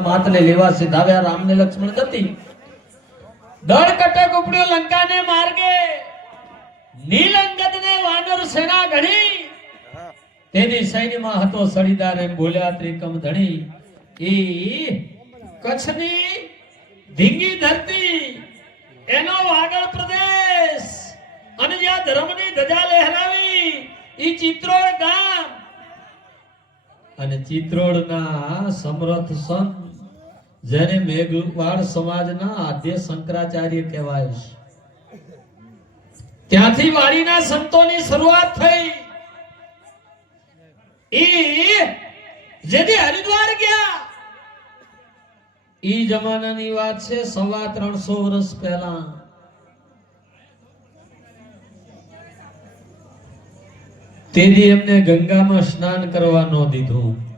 માતને લેવા સિધાવ્યા, રામને લક્ષ્મણ જતી. દળ કટક ઉપડ્યો લંકાને માર્ગે. નીલંગત ને વાનર સેના ઘણી તેની સૈન્યમાં હતો સળીદાર એમ બોલ્યા ત્રિકમ ધણી. એ કચ્છની ધીંગી ધરતી, એનો વાગડ પ્રદેશ. અને જ્યાં ધર્મની ધજા લહેરાવી, ઈ ચિત્રોડ ગામ. અને ચિત્રોડના સમરથ સંત જેને મેઘવાળ સમાજના આદ્ય શંકરાચાર્ય કહેવાય છે. ત્યાંથી વાણીના સંતોની શરૂઆત થઈ. હરિદ્વાર ગયા. ઈ જમાનાની વાત છે સવા ત્રણસો વર્ષ પહેલા. તેથી એમને ગંગામાં સ્નાન કરવા ન દીધું.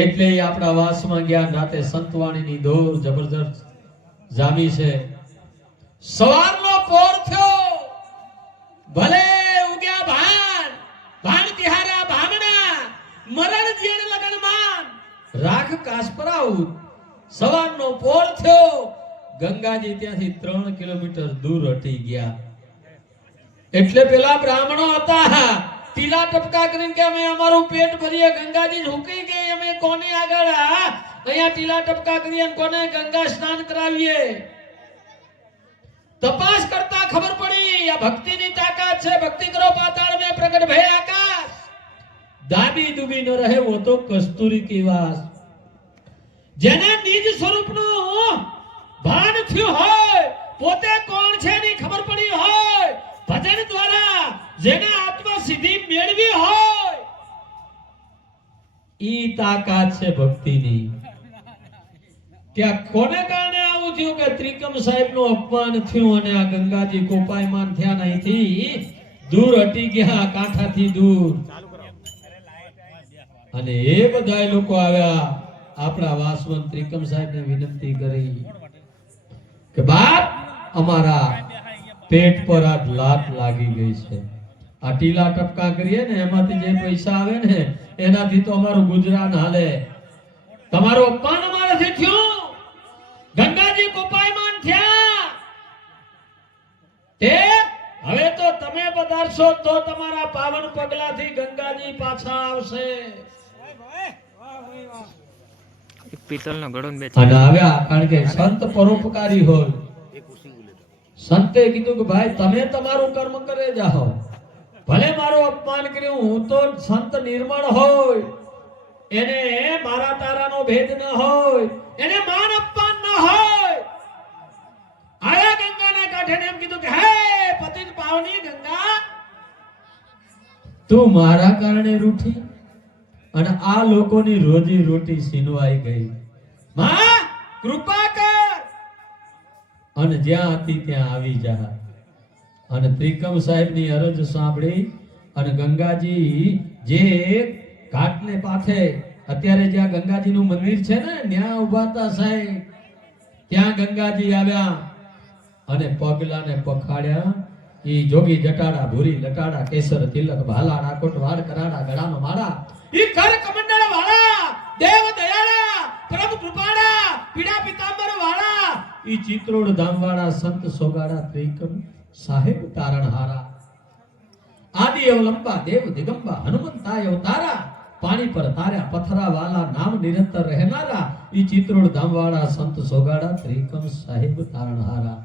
એટલે આપણા વાસમાં ગયા રાતે સંતવાણીની દોર જબરદસ્ત જામી છે. સવારનો પોર થયો. ભલે ઉગ્યા ભાન ભાન તિહારા ભામણા, મરણ જેણ લગન માન. રાખ કાસ્પરાઉ સવારનો પોર થયો. ગંગાજી ત્યાંથી ત્રણ કિલોમીટર દૂર હટી ગયા. એટલે પેલા બ્રાહ્મણો હતા, ટીલા ટપકા કરીને કે અમે અમારું પેટ ભરીએ, ગંગાજી ઝૂકી ગઈ. અમે કોને આગળ આ? ટીલા ટપકા કરીએ અને કોને ગંગા સ્નાન કરાવીએ? તપાસ કરતા ખબર પડી, આ ભક્તિની તાકાત છે, ભક્તિ કરો પાતાળ મે પ્રગટ ભય આકાશ. દાબી દુબી ન રહે વો તો કસ્તુરી કી વાસ જેને નિજ સ્વરૂપનું ભાન થયું હોય, પોતે કોણ છે ની ખબર પડી હોય. ભજન દ્વારા જેને આત્મા સિદ્ધિ મેળવી હોય ઈ તાકાત છે ભક્તિની. કે કોને કારણે આવું થયું કે ત્રિકમ સાહેબનું અપમાન થયું અને આ ગંગાજી કોપાયમાન થયા નહીંથી દૂર હટી ગયા કાંઠાથી દૂર. અને એ બધા લોકો આવ્યા, આપણા વાસવંત ત્રિકમ સાહેબને વિનંતી કરી કે બાપ, અમારા પેટ પર આ લાત લાગી ગઈ છે. આ ટીલા ટપકા કરીએ ને એમાંથી જે પૈસા આવે ને એનાથી તો અમારું ગુજરાન હાલે. તમારું અપમાન અમારાથી થયું ગંગાજી કોપાયમાન થયા. તે હવે તો તમે પધારશો તો તમારા પાવન પગલાથી ગંગાજી પાછા આવશે. એક પિત્તળનો ઘડો બે અને આવ્યા કારણ કે સંત પરોપકારી હોય. સંતે કીધું કે ભાઈ તમે તમારું કર્મ કરે જાઓ. ભલે મારું અપમાન કર્યું, હું તો સંત નિર્મળ હોય. એને મારા તારાનો ભેદ ન હોય, એને માન અપમાન ન હોય. આયા ગંગાના કાંઠે એમ કીધું કે, હે, પતિત પાવની ગંગા. તું મારા કારણે રૂઠી અને આ લોકોની રોજી રોટી છીનવાઈ ગઈ. માં, કૃપા કર. અને જ્યાં હતી ત્યાં આવી જા. અને ત્રિકમ સાહેબની અરજ સાંભળી અને ગંગાજી જે ઘાટને પાસે અત્યારે જ્યાં ગંગાજીનું મંદિર છે ને ત્યાં ઊભા સાહેબ. ત્યાં ગંગાજી આવ્યા અને પગલાને પખાડ્યા એ જોગી જટાડા, ભૂરી, લટાડા, કેસર, તિલક ભાલા નાકોટ વાળ કરાડા ગળામાં માળા. ઈ કર કમંડળ વાળા, દેવ દયાળા, પ્રભુ કૃપાળા, પીડા પિતાંબર વાળા. ઈ ચિત્રોડ ધામ વાળા સંત સોગાડા ત્રિકમ સાહેબ તારણહારા. આદિ અવલંબા દેવ દિગંબા હનુમંતાય અવતારા. પાણી પર તાર્યા પથરાવાલા નામ નિરંતર રહેનારા. ઈ ચિત્રોડ ધામ વાળા સંત સોગાડા ત્રિકમ સાહેબ તારણહારા.